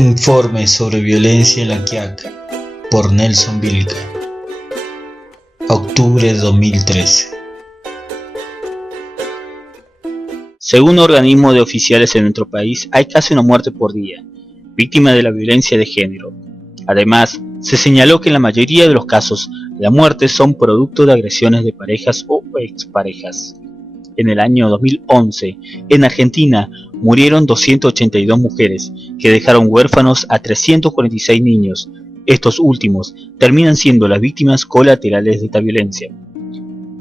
Informe sobre violencia en La Quiaca, por Nelson Vilca, octubre de 2013. Según organismos de oficiales en nuestro país, hay casi una muerte por día, víctima de la violencia de género. Además, se señaló que en la mayoría de los casos, las muertes son producto de agresiones de parejas o exparejas. En el año 2011, en Argentina, murieron 282 mujeres, que dejaron huérfanos a 346 niños. Estos últimos terminan siendo las víctimas colaterales de esta violencia.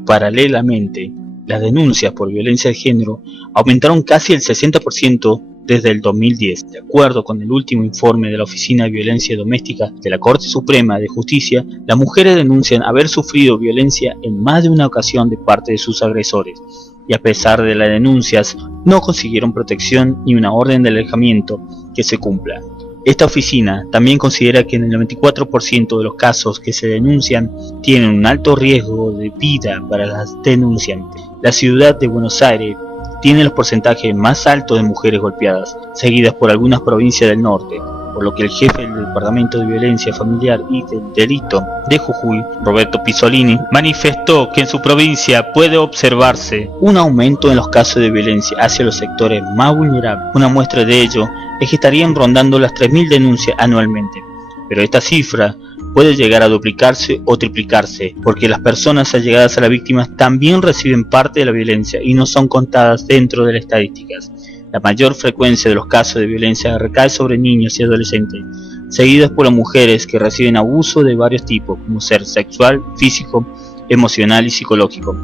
Paralelamente, las denuncias por violencia de género aumentaron casi el 60% desde el 2010. De acuerdo con el último informe de la Oficina de Violencia Doméstica de la Corte Suprema de Justicia, las mujeres denuncian haber sufrido violencia en más de una ocasión de parte de sus agresores, y a pesar de las denuncias, no consiguieron protección ni una orden de alejamiento que se cumpla. Esta oficina también considera que en el 94% de los casos que se denuncian tienen un alto riesgo de vida para las denunciantes. La ciudad de Buenos Aires tiene los porcentajes más altos de mujeres golpeadas, seguidas por algunas provincias del norte, por lo que el jefe del Departamento de Violencia Familiar y del Delito de Jujuy, Roberto Pizzolini, manifestó que en su provincia puede observarse un aumento en los casos de violencia hacia los sectores más vulnerables. Una muestra de ello es que estarían rondando las 3.000 denuncias anualmente, pero esta cifra puede llegar a duplicarse o triplicarse, porque las personas allegadas a las víctimas también reciben parte de la violencia y no son contadas dentro de las estadísticas. La mayor frecuencia de los casos de violencia recae sobre niños y adolescentes, seguidas por las mujeres que reciben abuso de varios tipos, como ser sexual, físico, emocional y psicológico.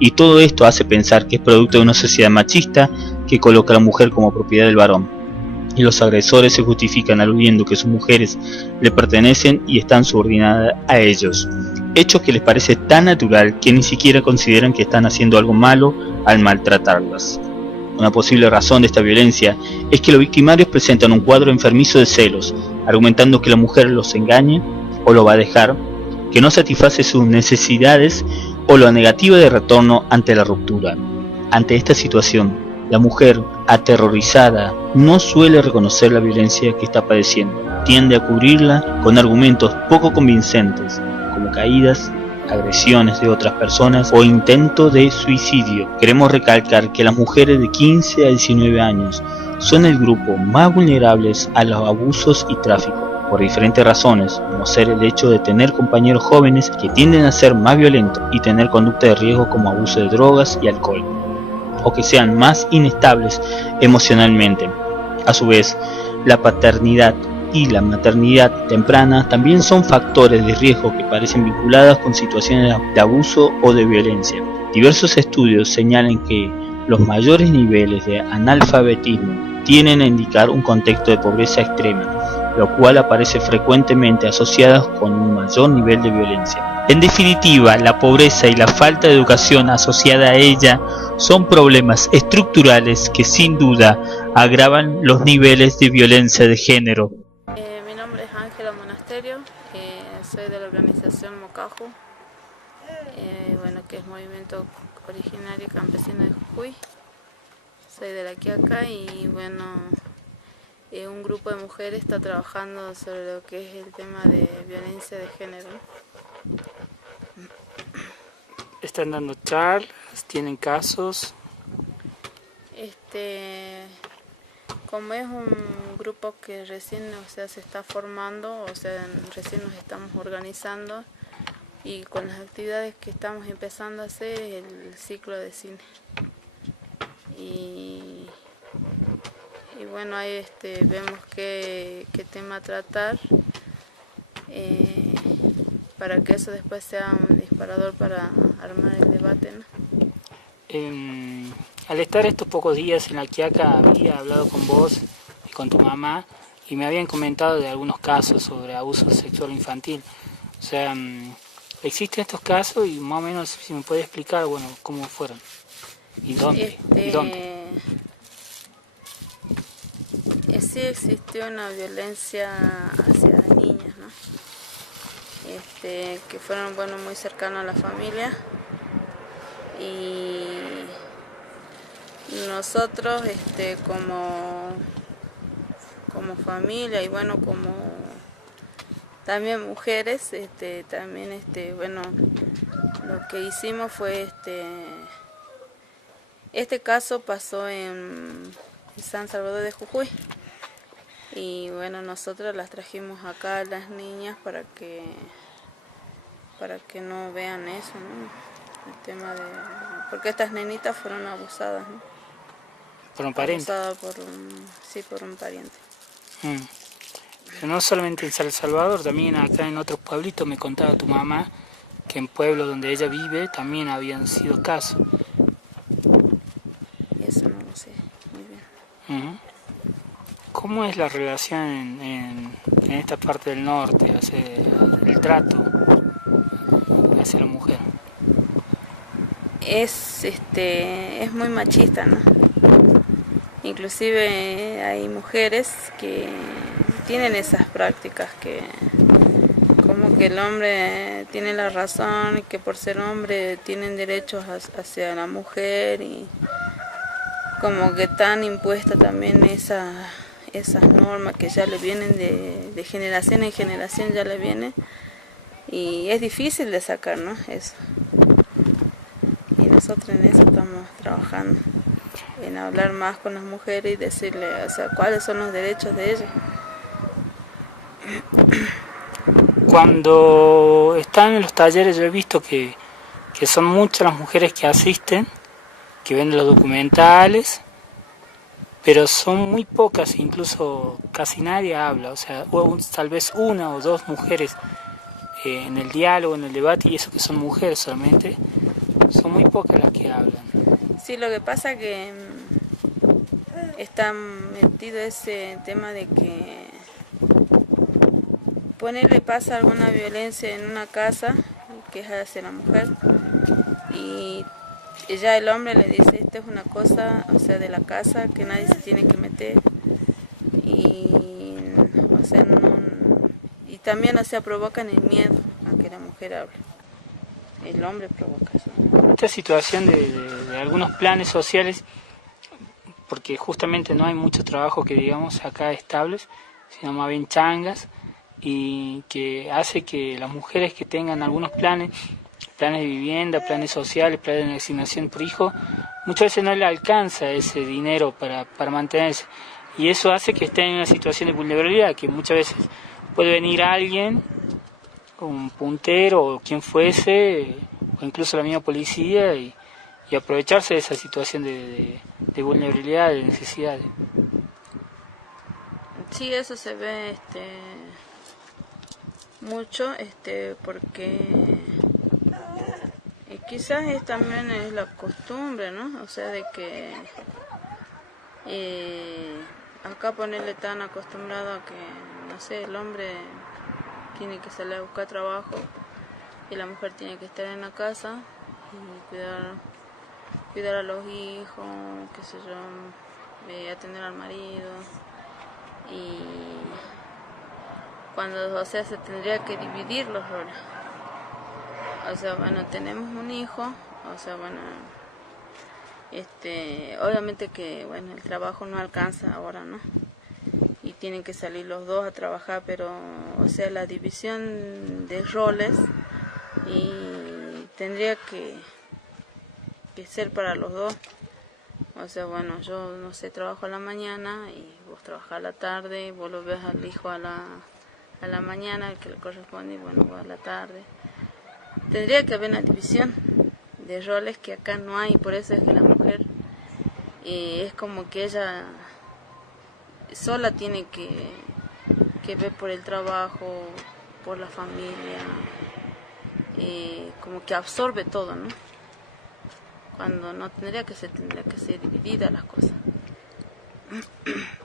Y todo esto hace pensar que es producto de una sociedad machista que coloca a la mujer como propiedad del varón. Y los agresores se justifican aludiendo que sus mujeres le pertenecen y están subordinadas a ellos, hecho que les parece tan natural que ni siquiera consideran que están haciendo algo malo al maltratarlas. Una posible razón de esta violencia es que los victimarios presentan un cuadro enfermizo de celos, argumentando que la mujer los engaña o lo va a dejar, que no satisface sus necesidades o la negativa de retorno ante la ruptura. Ante esta situación, la mujer, aterrorizada, no suele reconocer la violencia que está padeciendo, tiende a cubrirla con argumentos poco convincentes, como caídas, agresiones de otras personas o intento de suicidio. Queremos recalcar que las mujeres de 15 a 19 años son el grupo más vulnerable a los abusos y tráfico, por diferentes razones, como ser el hecho de tener compañeros jóvenes que tienden a ser más violentos y tener conducta de riesgo como abuso de drogas y alcohol, o que sean más inestables emocionalmente. A su vez, la paternidad y la maternidad temprana también son factores de riesgo que parecen vinculadas con situaciones de abuso o de violencia. Diversos estudios señalan que los mayores niveles de analfabetismo tienden a indicar un contexto de pobreza extrema, lo cual aparece frecuentemente asociado con un mayor nivel de violencia. En definitiva, la pobreza y la falta de educación asociada a ella son problemas estructurales que sin duda agravan los niveles de violencia de género. Mi nombre es Ángela Monasterio, soy de la organización Mocaju, que es Movimiento Originario Campesino de Jujuy. Soy de La Quiaca y un grupo de mujeres está trabajando sobre lo que es el tema de violencia de género. ¿Están dando charlas? ¿Tienen casos? Como es un grupo que recién se está formando, recién nos estamos organizando, y con las actividades que estamos empezando a hacer es el ciclo de cine. Y ahí vemos qué tema tratar, para que eso después sea un disparador para armar el debate, ¿no? Al estar estos pocos días en La Quiaca, había hablado con vos y con tu mamá y me habían comentado de algunos casos sobre abuso sexual infantil. O sea, existen estos casos y más o menos si me puedes explicar, cómo fueron y dónde. Sí existió una violencia hacia niñas, ¿no? Que fueron muy cercanos a la familia, y nosotros como como familia y bueno, como también mujeres, también bueno, lo que hicimos fue este caso pasó en San Salvador de Jujuy y bueno, nosotros las trajimos acá a las niñas para que no vean eso, ¿no? El tema de porque estas nenitas fueron abusadas, ¿no? ¿Por un pariente? Abusadas por un pariente. Pero no solamente en San Salvador, también acá en otros pueblitos me contaba tu mamá que en pueblos donde ella vive también habían sido casos. Eso no lo sé muy bien. ¿Cómo es la relación en esta parte del norte, el trato hacia la mujer? Es muy machista, ¿no? Inclusive hay mujeres que tienen esas prácticas que como que el hombre tiene la razón, que por ser hombre tienen derechos hacia la mujer y como que tan impuesta también esas normas que ya le vienen de generación en generación, ya le viene y es difícil de sacar, ¿no? Eso. Y nosotros en eso estamos trabajando, en hablar más con las mujeres y decirle, o sea, cuáles son los derechos de ellas. Cuando están en los talleres yo he visto que son muchas las mujeres que asisten, que ven los documentales, pero son muy pocas, incluso casi nadie habla, o sea, tal vez una o dos mujeres en el diálogo, en el debate, y eso que son mujeres solamente, son muy pocas las que hablan. Sí, lo que pasa que está metido ese tema de que ponerle pasa alguna violencia en una casa que es hacia la mujer y ya el hombre le dice esto es una cosa, o sea, de la casa que nadie se tiene que meter y o sea, y también, o sea, provocan el miedo a que la mujer hable. El hombre provoca eso. Esta situación de algunos planes sociales, porque justamente no hay mucho trabajo que digamos acá estables, sino más bien changas, y que hace que las mujeres que tengan algunos planes de vivienda, planes sociales, planes de asignación por hijo, muchas veces no le alcanza ese dinero para mantenerse. Y eso hace que estén en una situación de vulnerabilidad, que muchas veces puede venir alguien, un puntero o quien fuese, o incluso la misma policía, y aprovecharse de esa situación de vulnerabilidad, de necesidad. Sí, eso se ve mucho, porque quizás también es la costumbre, ¿no? O sea, de que acá ponerle tan acostumbrado a que, no sé, el hombre tiene que salir a buscar trabajo y la mujer tiene que estar en la casa y cuidar a los hijos, qué sé yo, atender al marido. Y cuando, o sea, se tendría que dividir los roles. O sea, bueno, tenemos un hijo, o sea, bueno, obviamente que, bueno, el trabajo no alcanza ahora, ¿no? Y tienen que salir los dos a trabajar, pero, o sea, la división de roles y tendría que ser para los dos. O sea, bueno, yo, no sé, trabajo a la mañana y vos trabajás a la tarde, vos lo ves al hijo a la mañana, el que le corresponde, y bueno, vos a la tarde. Tendría que haber una división de roles que acá no hay, por eso es que la mujer es como que ella sola tiene que ver por el trabajo, por la familia, como que absorbe todo, ¿no? Cuando no tendría que ser divididas las cosas.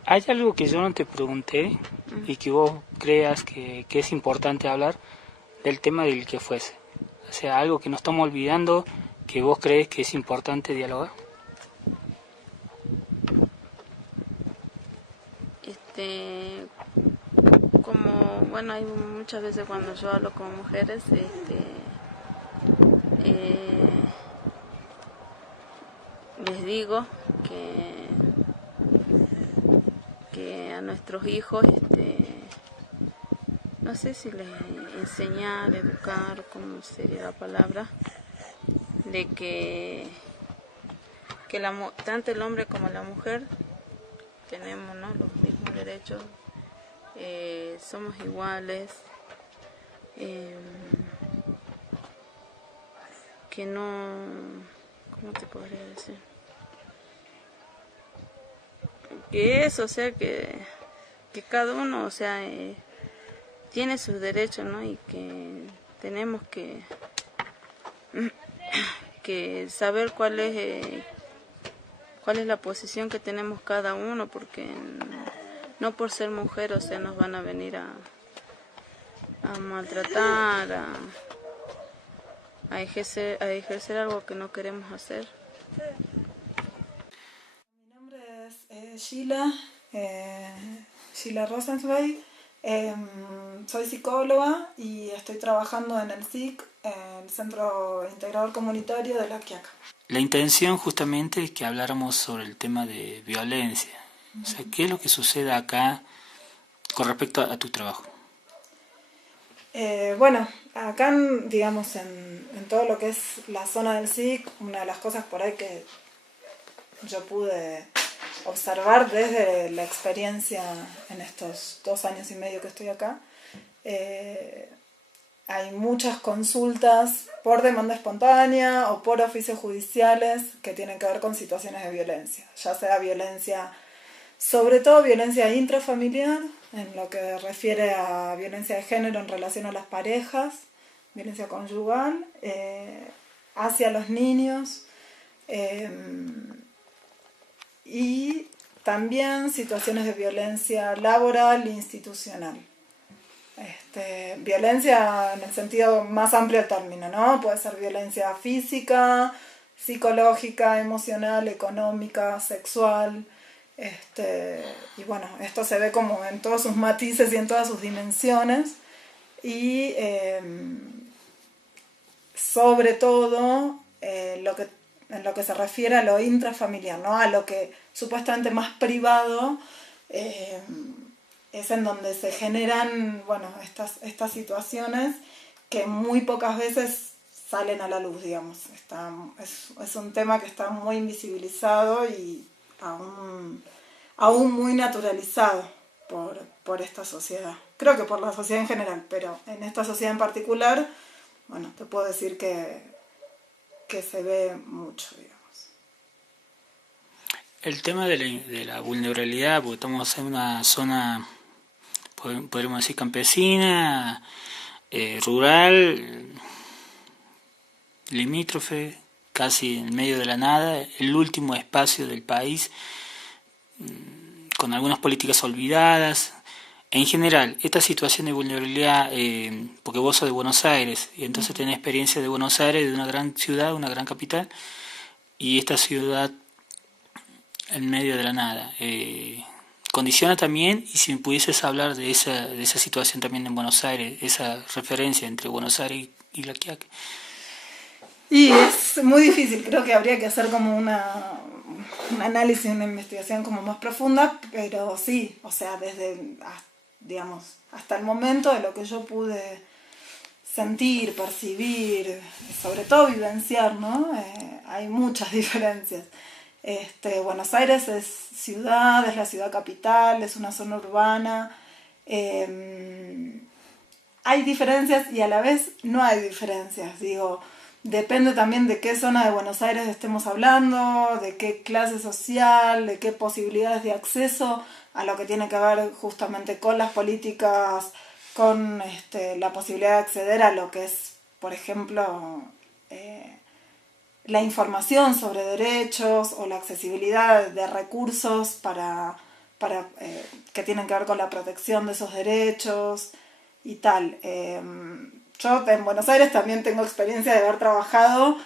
¿Hay algo que yo no te pregunté y que vos creas que es importante hablar del tema del que fuese? O sea, algo que nos estamos olvidando, que vos crees que es importante dialogar. Como, bueno, hay muchas veces cuando yo hablo con mujeres, les digo que a nuestros hijos, no sé si les enseñar, educar, cómo sería la palabra, de que tanto el hombre como la mujer tenemos, ¿no?, los mismos derechos, somos iguales, que no, ¿cómo te podría decir? Que eso, o sea, que cada uno, o sea, tiene sus derechos, ¿no? Y que tenemos que saber cuál es la posición que tenemos cada uno, porque no por ser mujer, o sea, nos van a venir a maltratar, a ejercer algo que no queremos hacer. Mi nombre es Sheila Rosenzweig. Soy psicóloga y estoy trabajando en el CIC, el Centro Integrador Comunitario de La Quiaca. La intención justamente es que habláramos sobre el tema de violencia. O sea, ¿qué es lo que sucede acá con respecto a tu trabajo? Bueno, acá, digamos, en todo lo que es la zona del SIC, una de las cosas por ahí que yo pude observar desde la experiencia en estos 2 años y medio que estoy acá, hay muchas consultas por demanda espontánea o por oficios judiciales que tienen que ver con situaciones de violencia, ya sea violencia, sobre todo violencia intrafamiliar, en lo que refiere a violencia de género en relación a las parejas, violencia conyugal, hacia los niños, y también situaciones de violencia laboral e institucional. Violencia en el sentido más amplio del término, ¿no? Puede ser violencia física, psicológica, emocional, económica, sexual. Y bueno, esto se ve como en todos sus matices y en todas sus dimensiones. Y sobre todo en lo que se refiere a lo intrafamiliar, ¿no? A lo que supuestamente más privado, es en donde se generan, bueno, estas situaciones que muy pocas veces salen a la luz, digamos. Es un tema que está muy invisibilizado y aún muy naturalizado por esta sociedad. Creo que por la sociedad en general, pero en esta sociedad en particular, bueno, te puedo decir que se ve mucho, digamos. El tema de la vulnerabilidad, porque estamos en una zona, podríamos decir, campesina, rural, limítrofe, casi en medio de la nada, el último espacio del país, con algunas políticas olvidadas. En general, esta situación de vulnerabilidad, porque vos sos de Buenos Aires, y entonces tenés experiencia de Buenos Aires, de una gran ciudad, una gran capital, y esta ciudad en medio de la nada. Condiciona también, y si pudieses hablar de esa situación también en Buenos Aires, esa referencia entre Buenos Aires y La Quiaca. Y es muy difícil, creo que habría que hacer como un análisis, una investigación como más profunda, pero sí, o sea, digamos, hasta el momento de lo que yo pude sentir, percibir, sobre todo vivenciar, ¿no? Hay muchas diferencias. Buenos Aires es ciudad, es la ciudad capital, es una zona urbana. Hay diferencias y a la vez no hay diferencias, digo. Depende también de qué zona de Buenos Aires estemos hablando, de qué clase social, de qué posibilidades de acceso a lo que tiene que ver justamente con las políticas, con la posibilidad de acceder a lo que es, por ejemplo, la información sobre derechos o la accesibilidad de recursos para que tienen que ver con la protección de esos derechos y tal. Yo en Buenos Aires también tengo experiencia de haber trabajado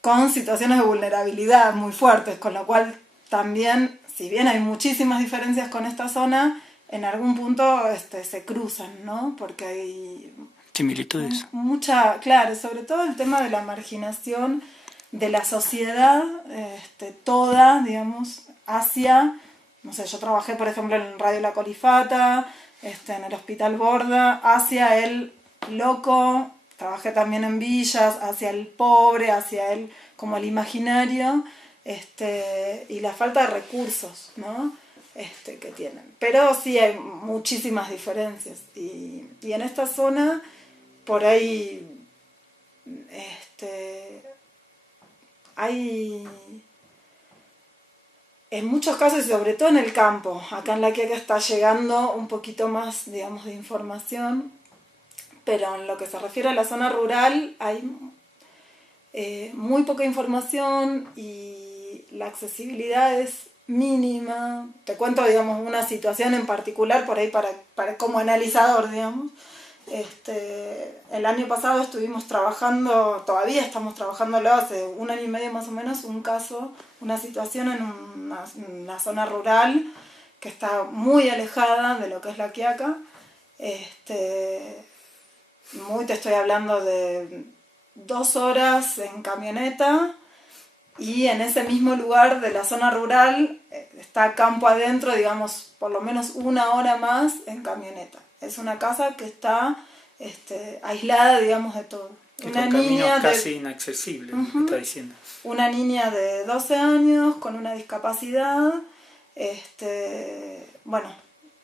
con situaciones de vulnerabilidad muy fuertes, con lo cual también, si bien hay muchísimas diferencias con esta zona, en algún punto se cruzan, ¿no? Porque hay similitudes. Claro, sobre todo el tema de la marginación de la sociedad toda, digamos, hacia no sé, yo trabajé por ejemplo en Radio La Colifata, en el Hospital Borda, hacia el loco, trabajé también en villas, hacia el pobre, hacia el, como el imaginario, y la falta de recursos, ¿no? Que tienen. Pero sí hay muchísimas diferencias. Y en esta zona, por ahí, hay, en muchos casos, y sobre todo en el campo, acá en La Quiaca está llegando un poquito más, digamos, de información, pero en lo que se refiere a la zona rural hay muy poca información y la accesibilidad es mínima. Te cuento, digamos, una situación en particular por ahí para como analizador, digamos. El año pasado estuvimos trabajando, todavía estamos trabajándolo hace 1 año y medio más o menos, un caso, una situación en una zona rural que está muy alejada de lo que es La Quiaca. Te estoy hablando de 2 horas en camioneta, y en ese mismo lugar de la zona rural está campo adentro, digamos, por lo menos 1 hora más en camioneta. Es una casa que está aislada, digamos, de todo. Una niña casi inaccesible, lo que está diciendo. Una niña de 12 años con una discapacidad, bueno,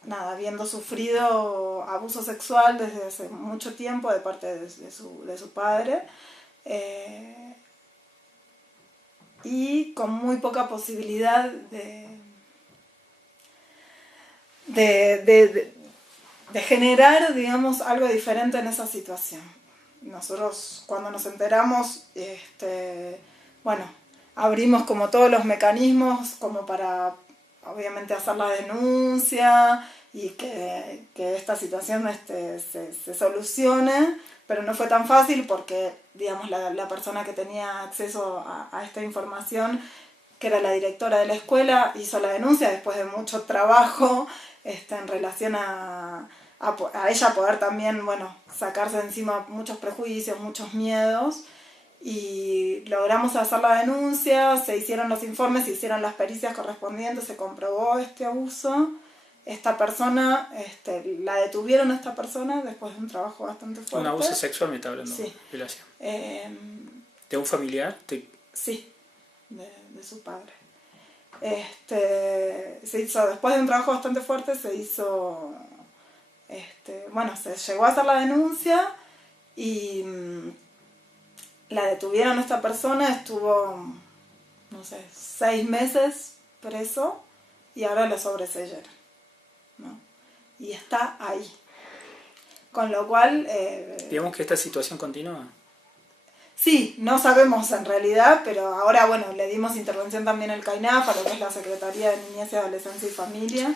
nada, habiendo sufrido abuso sexual desde hace mucho tiempo de parte de su padre, y con muy poca posibilidad de generar, digamos, algo diferente en esa situación. Nosotros cuando nos enteramos, bueno, abrimos como todos los mecanismos como para obviamente hacer la denuncia y que esta situación se solucione, pero no fue tan fácil porque, digamos, la persona que tenía acceso a esta información, que era la directora de la escuela, hizo la denuncia después de mucho trabajo en relación a ella poder también, bueno, sacarse de encima muchos prejuicios, muchos miedos, y logramos hacer la denuncia, se hicieron los informes, se hicieron las pericias correspondientes, se comprobó este abuso. Esta persona, la detuvieron a esta persona después de un trabajo bastante fuerte. Un abuso sexual me está hablando, sí. Violación. ¿De un familiar? Sí, de su padre. Se hizo, después de un trabajo bastante fuerte, se hizo, bueno, se llegó a hacer la denuncia y la detuvieron a esta persona, estuvo, no sé, 6 meses preso y ahora lo sobreseyeron, ¿no? Y está ahí. Con lo cual... digamos que esta situación continúa. Sí, no sabemos en realidad, pero ahora, bueno, le dimos intervención también al CAINAF, a lo que es la Secretaría de Niñez y Adolescencia y Familia,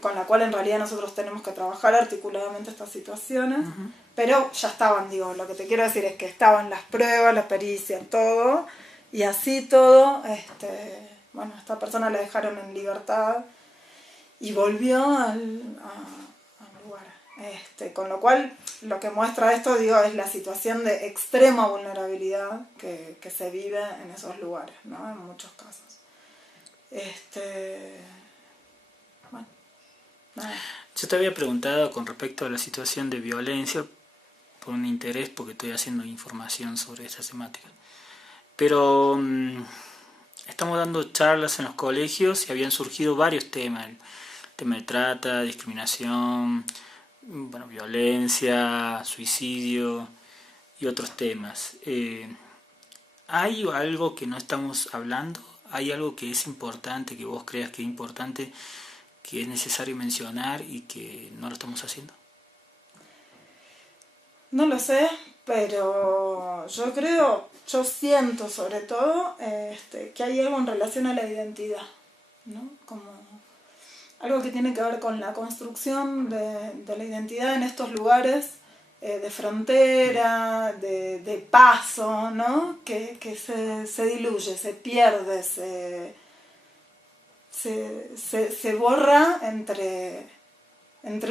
con la cual en realidad nosotros tenemos que trabajar articuladamente estas situaciones, pero ya estaban, digo, lo que te quiero decir es que estaban las pruebas, la pericia, todo, y así todo, bueno, esta persona la dejaron en libertad y volvió al lugar. Con lo cual, lo que muestra esto, digo, es la situación de extrema vulnerabilidad que se vive en esos lugares, ¿no? En muchos casos. Bueno, nada. Yo te había preguntado con respecto a la situación de violencia por un interés, porque estoy haciendo información sobre esta temática. Pero estamos dando charlas en los colegios y habían surgido varios temas. El tema de trata, discriminación, bueno, violencia, suicidio y otros temas. ¿Hay algo que no estamos hablando? ¿Hay algo que es importante, que vos creas que es importante, que es necesario mencionar y que no lo estamos haciendo? No lo sé, pero yo siento sobre todo que hay algo en relación a la identidad, ¿no? Como algo que tiene que ver con la construcción de la identidad en estos lugares de frontera, de paso, ¿no? Que se diluye, se pierde, se borra entre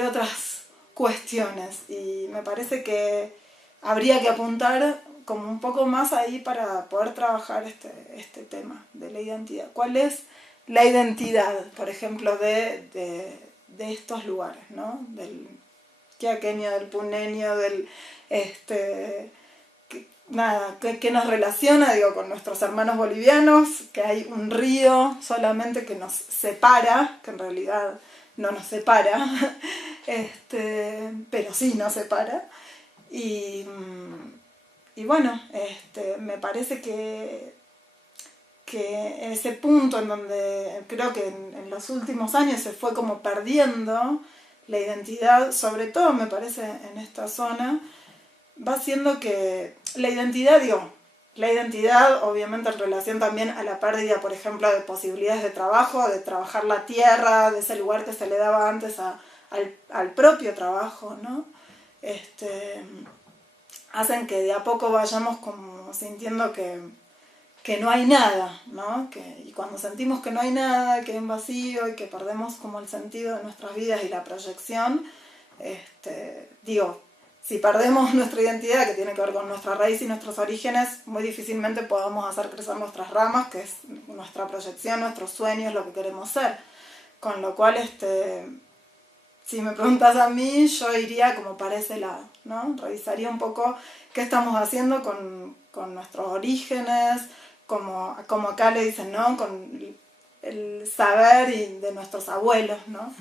otras cuestiones. Y me parece que habría que apuntar como un poco más ahí para poder trabajar este tema de la identidad. ¿Cuál es la identidad, por ejemplo, de estos lugares, ¿no? Del quiaqueño, del puneño, del que nos relaciona, digo, con nuestros hermanos bolivianos, que hay un río solamente que nos separa, que en realidad no nos separa, pero sí nos separa. Y bueno, me parece que ese punto en donde creo que en los últimos años se fue como perdiendo la identidad, sobre todo me parece en esta zona, va haciendo que la identidad obviamente en relación también a la pérdida, por ejemplo, de posibilidades de trabajo, de trabajar la tierra, de ese lugar que se le daba antes al propio trabajo, ¿no? Hacen que de a poco vayamos como sintiendo que no hay nada, ¿no? Y cuando sentimos que no hay nada, que hay un vacío y que perdemos como el sentido de nuestras vidas y la proyección, si perdemos nuestra identidad, que tiene que ver con nuestra raíz y nuestros orígenes, muy difícilmente podamos hacer crecer nuestras ramas, que es nuestra proyección, nuestros sueños, lo que queremos ser. Con lo cual, si me preguntas a mí, yo iría como para ese lado, ¿no? Revisaría un poco qué estamos haciendo con nuestros orígenes, como acá le dicen, ¿no? Con el saber de nuestros abuelos, ¿no?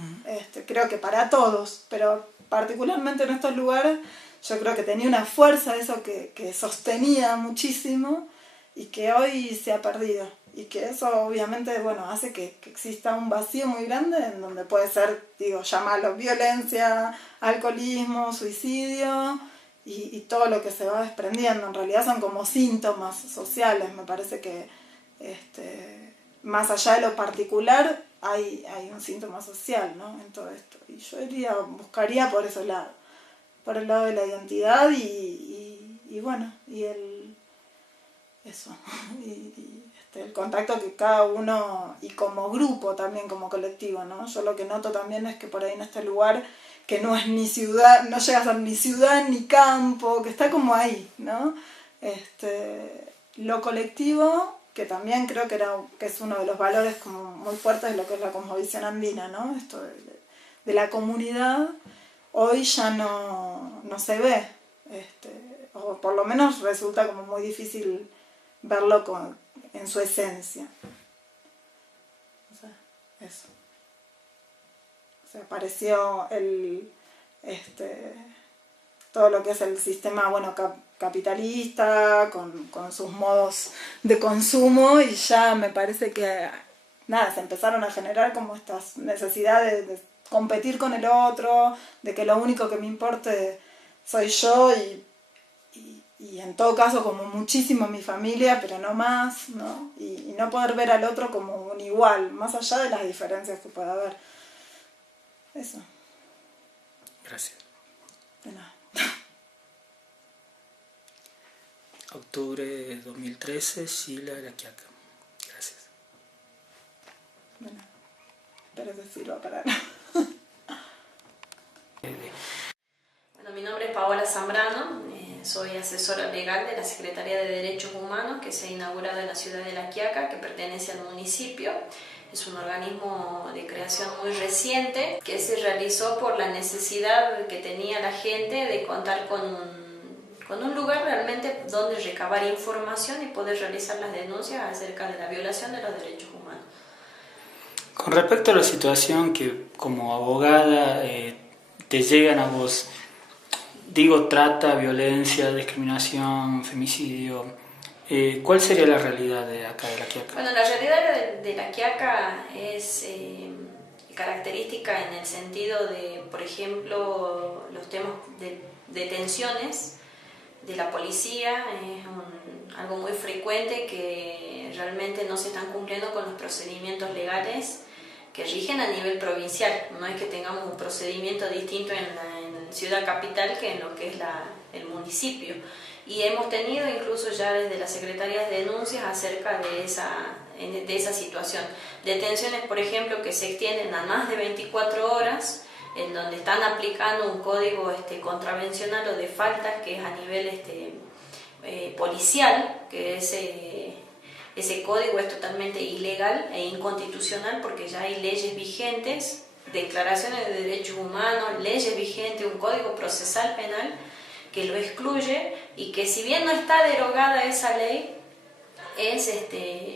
Creo que para todos, pero particularmente en estos lugares, yo creo que tenía una fuerza eso que sostenía muchísimo y que hoy se ha perdido. Y que eso obviamente, bueno, hace que exista un vacío muy grande en donde puede ser, llamarlo violencia, alcoholismo, suicidio y todo lo que se va desprendiendo. En realidad son como síntomas sociales. Me parece que más allá de lo particular hay un síntoma social, ¿no? En todo esto. Y yo buscaría por ese lado, por el lado de la identidad y bueno, y eso. El contacto que cada uno, y como grupo también, como colectivo, ¿no? Yo lo que noto también es que por ahí en este lugar, que no es ni ciudad, no llega a ser ni ciudad ni campo, que está como ahí, ¿no? Lo colectivo, que también creo que es uno de los valores como muy fuertes de lo que es la cosmovisión andina, ¿no? Esto de la comunidad, hoy ya no se ve, o por lo menos resulta como muy difícil verlo en su esencia. O sea, eso. O sea, apareció todo lo que es el sistema, bueno, capitalista, con sus modos de consumo, y ya me parece que, se empezaron a generar como estas necesidades de competir con el otro, de que lo único que me importe soy yo y en todo caso como muchísimo mi familia, pero no más, ¿no? Y no poder ver al otro como un igual, más allá de las diferencias que pueda haber. Eso. Gracias. De nada. Octubre de 2013, Sila La Quiaca. Gracias. Bueno, espero que sirva para... Bueno, mi nombre es Paola Zambrano, soy asesora legal de la Secretaría de Derechos Humanos que se ha inaugurado en la ciudad de La Quiaca, que pertenece al municipio. Es un organismo de creación muy reciente que se realizó por la necesidad que tenía la gente de contar con un lugar realmente donde recabar información y poder realizar las denuncias acerca de la violación de los derechos humanos. Con respecto a la situación que como abogada te llegan a vos, trata, violencia, discriminación, femicidio, ¿cuál sería la realidad de acá de La Quiaca? Bueno, la realidad de La Quiaca es característica en el sentido de, por ejemplo, los temas de detenciones de la policía, es algo muy frecuente que realmente no se están cumpliendo con los procedimientos legales que rigen a nivel provincial. No es que tengamos un procedimiento distinto en Ciudad Capital que en lo que es el municipio. Y hemos tenido incluso ya desde las secretarías denuncias acerca de esa situación. Detenciones, por ejemplo, que se extienden a más de 24 horas, en donde están aplicando un código contravencional o de faltas que es a nivel policial, que es Ese código es totalmente ilegal e inconstitucional porque ya hay leyes vigentes, declaraciones de derechos humanos, leyes vigentes, un código procesal penal que lo excluye y que si bien no está derogada esa ley, es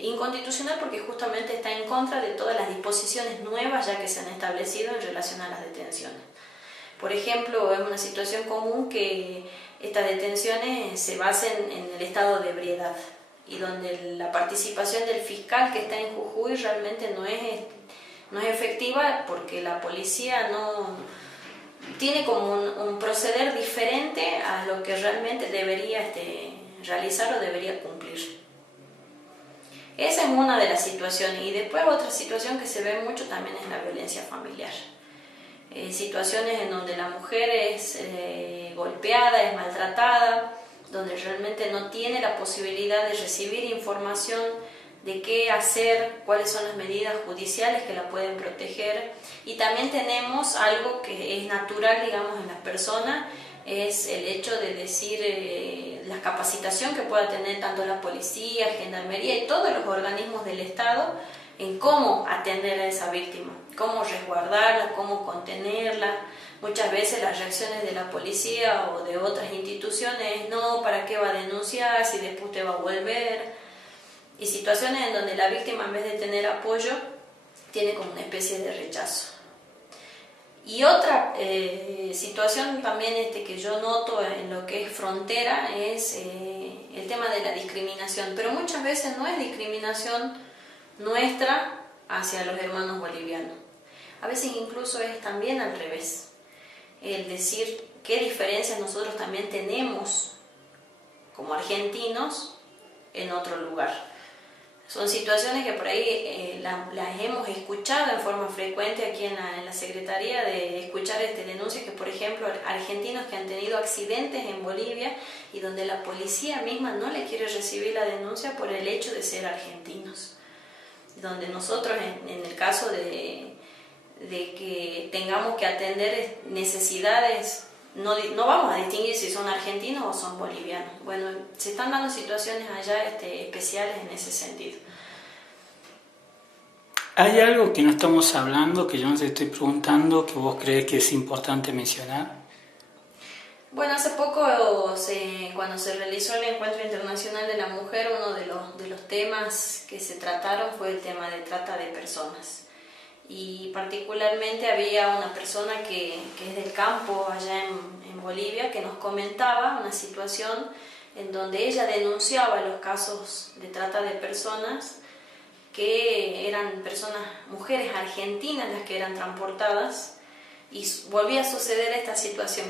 inconstitucional porque justamente está en contra de todas las disposiciones nuevas ya que se han establecido en relación a las detenciones. Por ejemplo, es una situación común que estas detenciones se basen en el estado de ebriedad y donde la participación del fiscal que está en Jujuy realmente no es efectiva porque la policía no tiene como un proceder diferente a lo que realmente debería realizar o debería cumplir. Esa es una de las situaciones. Y después otra situación que se ve mucho también es la violencia familiar. Situaciones en donde la mujer es golpeada, es maltratada, donde realmente no tiene la posibilidad de recibir información de qué hacer, cuáles son las medidas judiciales que la pueden proteger. Y también tenemos algo que es natural, digamos, en las personas, es el hecho de decir la capacitación que pueda tener tanto la policía, gendarmería y todos los organismos del Estado en cómo atender a esa víctima, cómo resguardarla, cómo contenerla. Muchas veces las reacciones de la policía o de otras instituciones es no, ¿para qué va a denunciar si después te va a volver? Y situaciones en donde la víctima en vez de tener apoyo tiene como una especie de rechazo. Y otra situación también que yo noto en lo que es frontera es el tema de la discriminación, pero muchas veces no es discriminación nuestra hacia los hermanos bolivianos. A veces incluso es también al revés, el decir qué diferencias nosotros también tenemos como argentinos en otro lugar. Son situaciones que por ahí las hemos escuchado en forma frecuente aquí en la Secretaría, de escuchar denuncias que, por ejemplo, argentinos que han tenido accidentes en Bolivia y donde la policía misma no le quiere recibir la denuncia por el hecho de ser argentinos. Donde nosotros, en el caso de que tengamos que atender necesidades, no vamos a distinguir si son argentinos o son bolivianos. Bueno, se están dando situaciones allá especiales en ese sentido. ¿Hay algo que no estamos hablando, que yo no te estoy preguntando, que vos crees que es importante mencionar? Bueno, hace poco, cuando se realizó el Encuentro Internacional de la Mujer, uno de los temas que se trataron fue el tema de trata de personas. Y particularmente había una persona que es del campo allá en Bolivia que nos comentaba una situación en donde ella denunciaba los casos de trata de personas que eran mujeres argentinas las que eran transportadas, y volvía a suceder esta situación,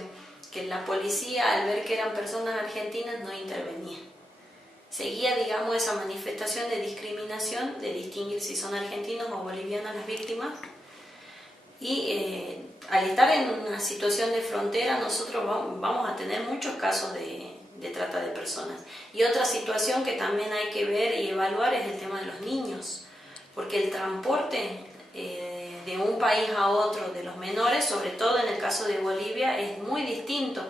que la policía al ver que eran personas argentinas no intervenía. Seguía, digamos, esa manifestación de discriminación, de distinguir si son argentinos o bolivianas las víctimas. Y al estar en una situación de frontera, nosotros vamos a tener muchos casos de trata de personas. Y otra situación que también hay que ver y evaluar es el tema de los niños, porque el transporte de un país a otro de los menores, sobre todo en el caso de Bolivia, es muy distinto,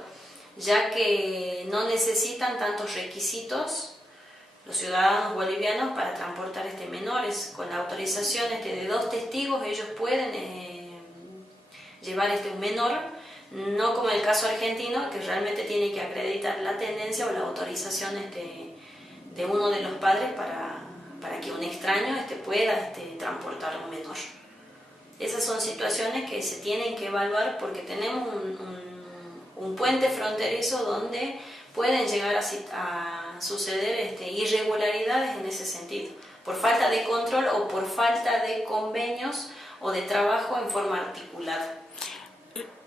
ya que no necesitan tantos requisitos los ciudadanos bolivianos para transportar menores. Con la autorización de 2 testigos ellos pueden llevar un menor, no como el caso argentino, que realmente tiene que acreditar la tendencia o la autorización de uno de los padres para que un extraño pueda transportar a un menor. Esas son situaciones que se tienen que evaluar porque tenemos un puente fronterizo donde pueden llegar a suceder irregularidades en ese sentido, por falta de control o por falta de convenios o de trabajo en forma articulada.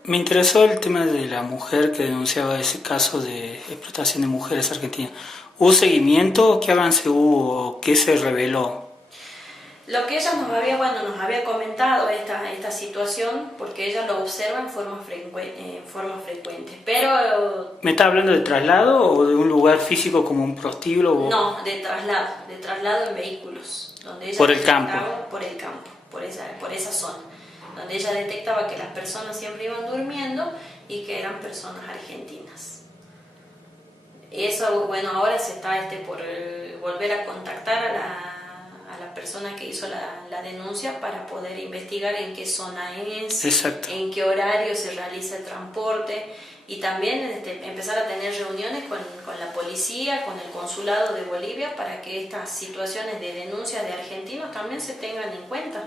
Me interesó el tema de la mujer que denunciaba ese caso de explotación de mujeres argentinas. ¿Hubo seguimiento? ¿Qué avance hubo? ¿Qué se reveló? Lo que ella nos había comentado esta situación, porque ella lo observa en forma frecuente, pero... ¿Me está hablando de traslado o de un lugar físico como un prostíbulo? No, de traslado en vehículos. Donde ella ¿Por el campo? Por el campo, por esa zona, donde ella detectaba que las personas siempre iban durmiendo y que eran personas argentinas. Eso, bueno, ahora se está por volver a contactar a la persona que hizo la denuncia para poder investigar en qué zona es, Exacto. en qué horario se realiza el transporte, y también empezar a tener reuniones con la policía, con el consulado de Bolivia, para que estas situaciones de denuncia de argentinos también se tengan en cuenta.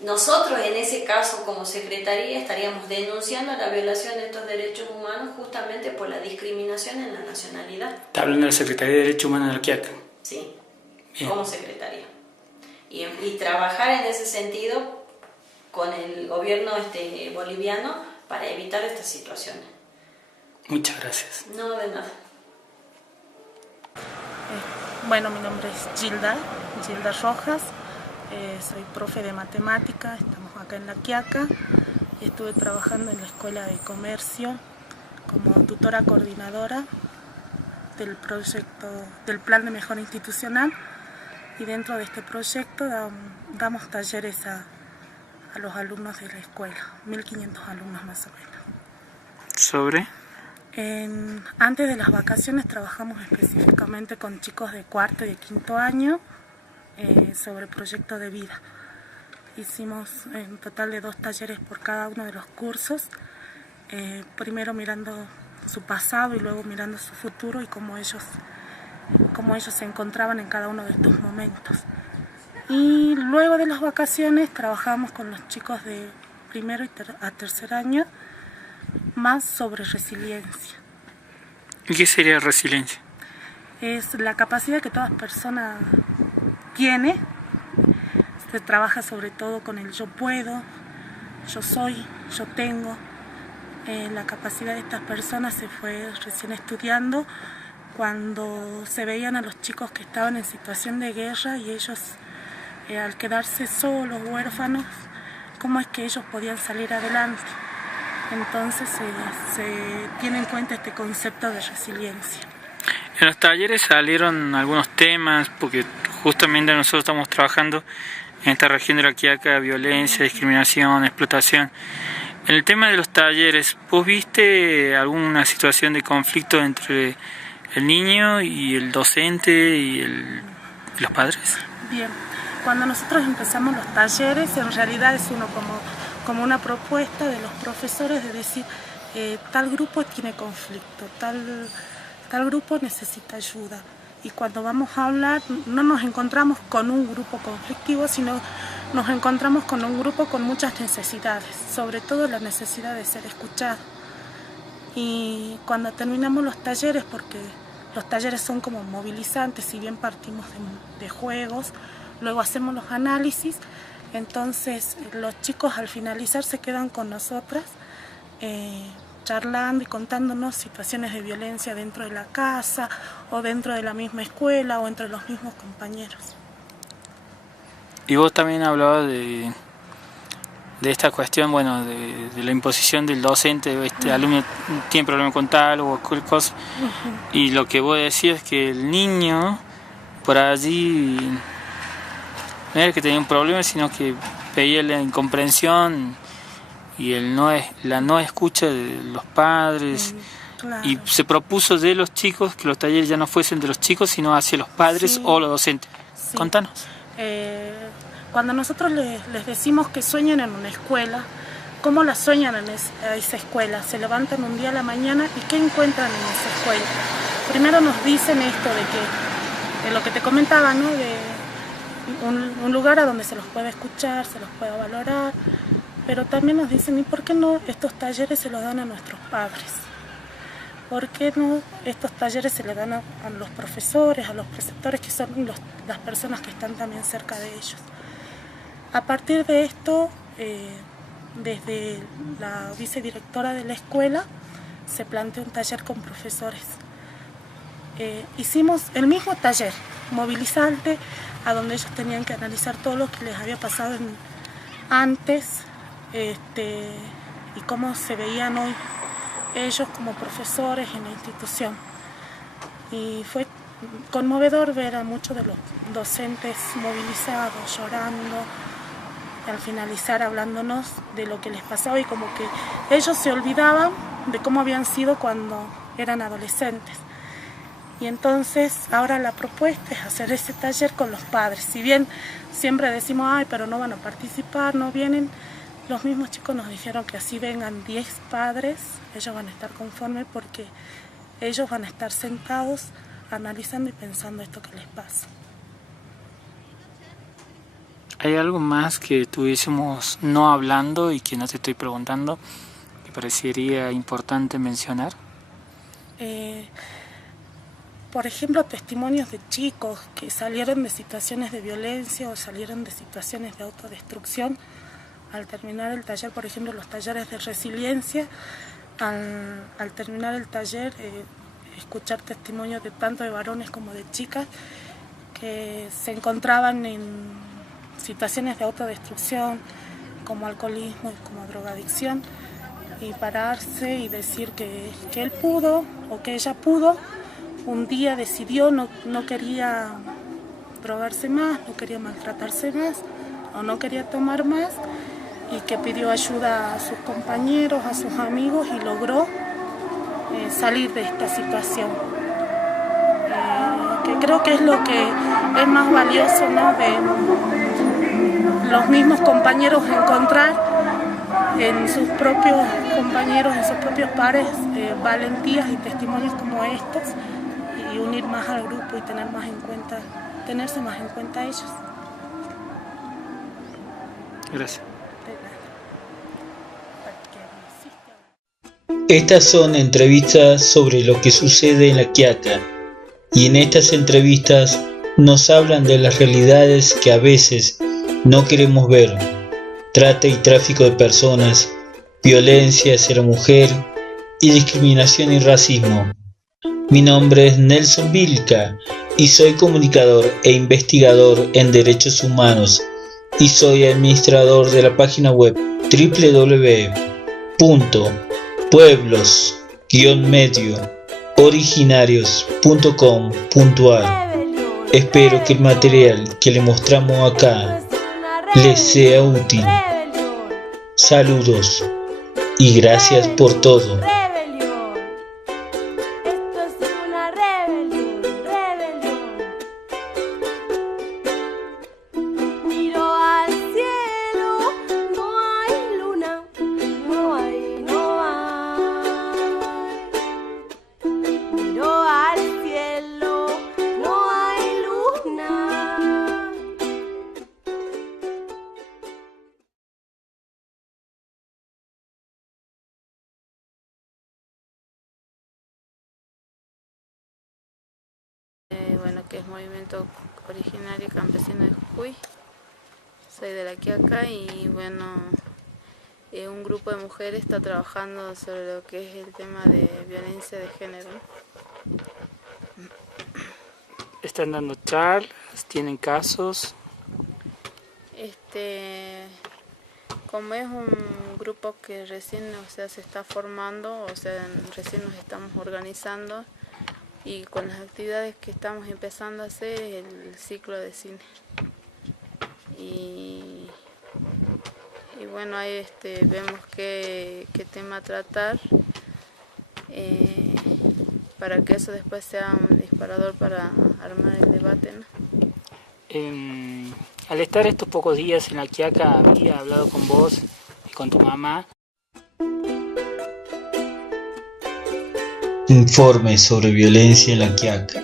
Nosotros en ese caso como Secretaría estaríamos denunciando la violación de estos derechos humanos justamente por la discriminación en la nacionalidad. Está hablando de la Secretaría de Derechos Humanos de la Quiaca. Sí, bien. Como Secretaría. Y trabajar en ese sentido con el gobierno boliviano para evitar estas situaciones. Muchas gracias. No, de nada. Bueno, mi nombre es Gilda Rojas. Soy profe de matemática, estamos acá en La Quiaca. Estuve trabajando en la Escuela de Comercio como tutora coordinadora del proyecto del Plan de Mejora Institucional, y dentro de este proyecto damos talleres a los alumnos de la escuela, 1500 alumnos más o menos. ¿Sobre? Antes de las vacaciones trabajamos específicamente con chicos de cuarto y de quinto año sobre proyecto de vida. Hicimos un total de 2 talleres por cada uno de los cursos, primero mirando su pasado y luego mirando su futuro y cómo ellos se encontraban en cada uno de estos momentos. Y luego de las vacaciones trabajamos con los chicos de primero a tercer año más sobre resiliencia. ¿Y qué sería resiliencia? Es la capacidad que toda persona tiene. Se trabaja sobre todo con el yo puedo, yo soy, yo tengo. La capacidad de estas personas se fue recién estudiando cuando se veían a los chicos que estaban en situación de guerra y ellos al quedarse solos, huérfanos, cómo es que ellos podían salir adelante. Entonces se tiene en cuenta este concepto de resiliencia. En los talleres salieron algunos temas, porque justamente nosotros estamos trabajando en esta región de La Quiaca, violencia, discriminación, explotación. En el tema de los talleres, ¿vos viste alguna situación de conflicto entre el niño y el docente y los padres? Bien, cuando nosotros empezamos los talleres, en realidad es como una propuesta de los profesores de decir, tal grupo tiene conflicto, tal grupo necesita ayuda. Y cuando vamos a hablar, no nos encontramos con un grupo conflictivo, sino nos encontramos con un grupo con muchas necesidades, sobre todo la necesidad de ser escuchado. Y cuando terminamos los talleres, porque los talleres son como movilizantes, si bien partimos de juegos, luego hacemos los análisis, entonces los chicos al finalizar se quedan con nosotras, charlando y contándonos situaciones de violencia dentro de la casa o dentro de la misma escuela o entre los mismos compañeros. Y vos también hablabas de esta cuestión, bueno, de la imposición del docente, este alumno tiene problema con tal o cualquier cosa, y lo que vos decías es que el niño por allí no era que tenía un problema, sino que veía la incomprensión y la no escucha de los padres. Claro. Y se propuso de los chicos que los talleres ya no fuesen de los chicos, sino hacia los padres o los docentes. Sí. Contanos. Cuando nosotros les decimos que sueñan en una escuela, ¿cómo la sueñan en esa escuela? Se levantan un día a la mañana y ¿qué encuentran en esa escuela? Primero nos dicen esto de lo que te comentaba, ¿no? De un lugar a donde se los pueda escuchar, se los pueda valorar, pero también nos dicen, ¿y por qué no estos talleres se los dan a nuestros padres? ¿Por qué no estos talleres se le dan a los profesores, a los preceptores, que son las personas que están también cerca de ellos? A partir de esto, desde la vicedirectora de la escuela, se planteó un taller con profesores. Hicimos el mismo taller, movilizante, a donde ellos tenían que analizar todo lo que les había pasado antes y cómo se veían hoy ellos como profesores en la institución. Y fue conmovedor ver a muchos de los docentes movilizados, llorando, y al finalizar hablándonos de lo que les pasaba y como que ellos se olvidaban de cómo habían sido cuando eran adolescentes. Y entonces ahora la propuesta es hacer ese taller con los padres. Si bien siempre decimos, ay, pero no van a participar, no vienen, los mismos chicos nos dijeron que así vengan 10 padres, ellos van a estar conformes porque ellos van a estar sentados analizando y pensando esto que les pasa. ¿Hay algo más que estuviésemos no hablando y que no te estoy preguntando que parecería importante mencionar? Por ejemplo, testimonios de chicos que salieron de situaciones de violencia o salieron de situaciones de autodestrucción. Al terminar el taller, por ejemplo, los talleres de resiliencia, al terminar el taller, escuchar testimonios de tanto de varones como de chicas que se encontraban en situaciones de autodestrucción, como alcoholismo y como drogadicción, y pararse y decir que él pudo o que ella pudo. Un día decidió, no quería drogarse más, no quería maltratarse más o no quería tomar más, y que pidió ayuda a sus compañeros, a sus amigos, y logró salir de esta situación. Que creo que es lo que es más valioso, ¿no? De los mismos compañeros encontrar en sus propios compañeros, en sus propios pares, valentías y testimonios como estos, y unir más al grupo y tenerse más en cuenta a ellos. Gracias. Estas son entrevistas sobre lo que sucede en La Quiaca, y en estas entrevistas nos hablan de las realidades que a veces no queremos ver: trata y tráfico de personas, violencia hacia la mujer y discriminación y racismo. Mi nombre es Nelson Vilca y soy comunicador e investigador en derechos humanos, y soy administrador de la página web www.pueblos-medio-originarios.com.ar. Espero que el material que le mostramos acá les sea útil. Saludos y gracias por todo. Bueno, que es Movimiento Originario Campesino de Jujuy. Soy de La Quiaca y bueno, un grupo de mujeres está trabajando sobre lo que es el tema de violencia de género. ¿Están dando charlas? ¿Tienen casos? Como es un grupo que recién, se está formando, recién nos estamos organizando, y con las actividades que estamos empezando a hacer es el ciclo de cine. Y bueno, ahí vemos qué tema tratar, para que eso después sea un disparador para armar el debate, ¿no? Al estar estos pocos días en La Quiaca, había hablado con vos y con tu mamá. Informe sobre violencia en La Quiaca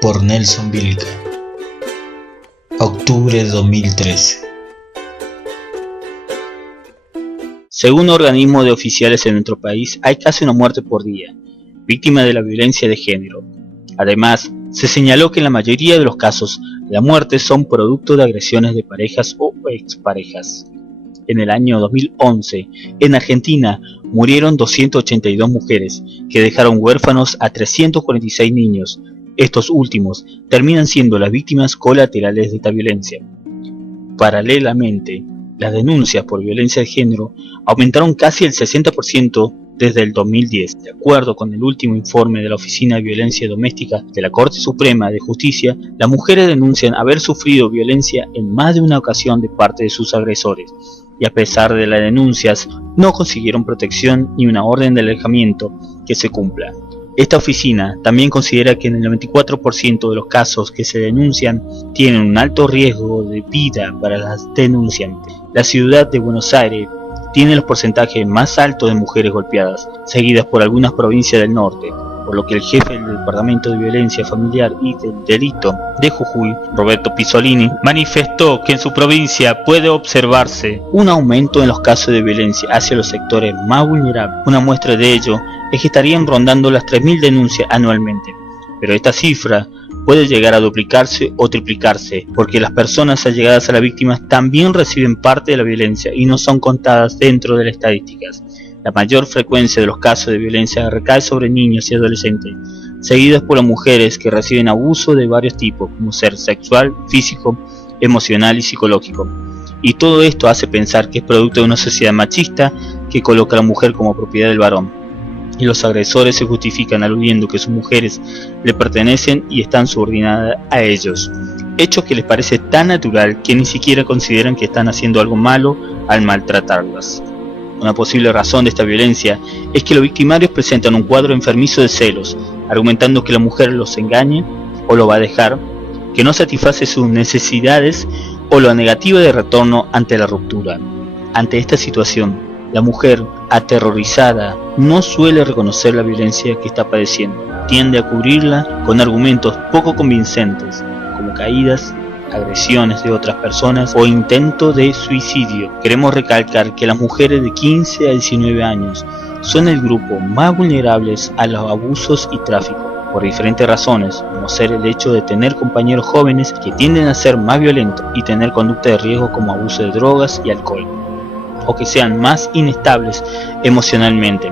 por Nelson Vilca. Octubre de 2013. Según organismos de oficiales en nuestro país, hay casi una muerte por día, víctima de la violencia de género. Además, se señaló que en la mayoría de los casos, las muertes son producto de agresiones de parejas o exparejas. En el año 2011, en Argentina, murieron 282 mujeres, que dejaron huérfanos a 346 niños. Estos últimos terminan siendo las víctimas colaterales de esta violencia. Paralelamente, las denuncias por violencia de género aumentaron casi el 60% desde el 2010. De acuerdo con el último informe de la Oficina de Violencia Doméstica de la Corte Suprema de Justicia, las mujeres denuncian haber sufrido violencia en más de una ocasión de parte de sus agresores, y a pesar de las denuncias, no consiguieron protección ni una orden de alejamiento que se cumpla. Esta oficina también considera que en el 94% de los casos que se denuncian tienen un alto riesgo de vida para las denunciantes. La ciudad de Buenos Aires tiene los porcentajes más altos de mujeres golpeadas, seguidas por algunas provincias del norte, por lo que el jefe del Departamento de Violencia Familiar y del Delito de Jujuy, Roberto Pizzolini, manifestó que en su provincia puede observarse un aumento en los casos de violencia hacia los sectores más vulnerables. Una muestra de ello es que estarían rondando las 3.000 denuncias anualmente, pero esta cifra puede llegar a duplicarse o triplicarse, porque las personas allegadas a las víctimas también reciben parte de la violencia y no son contadas dentro de las estadísticas. La mayor frecuencia de los casos de violencia recae sobre niños y adolescentes, seguidas por las mujeres que reciben abuso de varios tipos, como ser sexual, físico, emocional y psicológico. Y todo esto hace pensar que es producto de una sociedad machista que coloca a la mujer como propiedad del varón. Y los agresores se justifican aludiendo que sus mujeres le pertenecen y están subordinadas a ellos. Hecho que les parece tan natural que ni siquiera consideran que están haciendo algo malo al maltratarlas. Una posible razón de esta violencia es que los victimarios presentan un cuadro enfermizo de celos, argumentando que la mujer los engaña o lo va a dejar, que no satisface sus necesidades o la negativa de retorno ante la ruptura. Ante esta situación, la mujer, aterrorizada, no suele reconocer la violencia que está padeciendo, tiende a cubrirla con argumentos poco convincentes, como caídas, agresiones de otras personas o intento de suicidio. Queremos recalcar que las mujeres de 15 a 19 años son el grupo más vulnerables a los abusos y tráfico, por diferentes razones, como ser el hecho de tener compañeros jóvenes que tienden a ser más violentos y tener conducta de riesgo como abuso de drogas y alcohol, o que sean más inestables emocionalmente.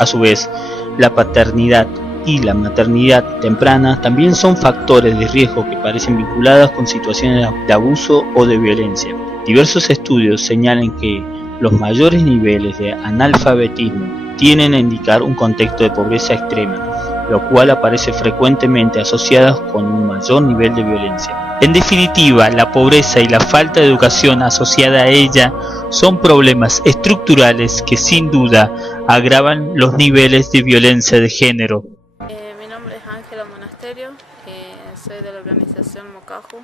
A su vez, la paternidad y la maternidad temprana también son factores de riesgo que parecen vinculados con situaciones de abuso o de violencia. Diversos estudios señalan que los mayores niveles de analfabetismo tienden a indicar un contexto de pobreza extrema, lo cual aparece frecuentemente asociado con un mayor nivel de violencia. En definitiva, la pobreza y la falta de educación asociada a ella son problemas estructurales que sin duda agravan los niveles de violencia de género. Mi nombre es Ángela Monasterio, soy de la organización Mocaju.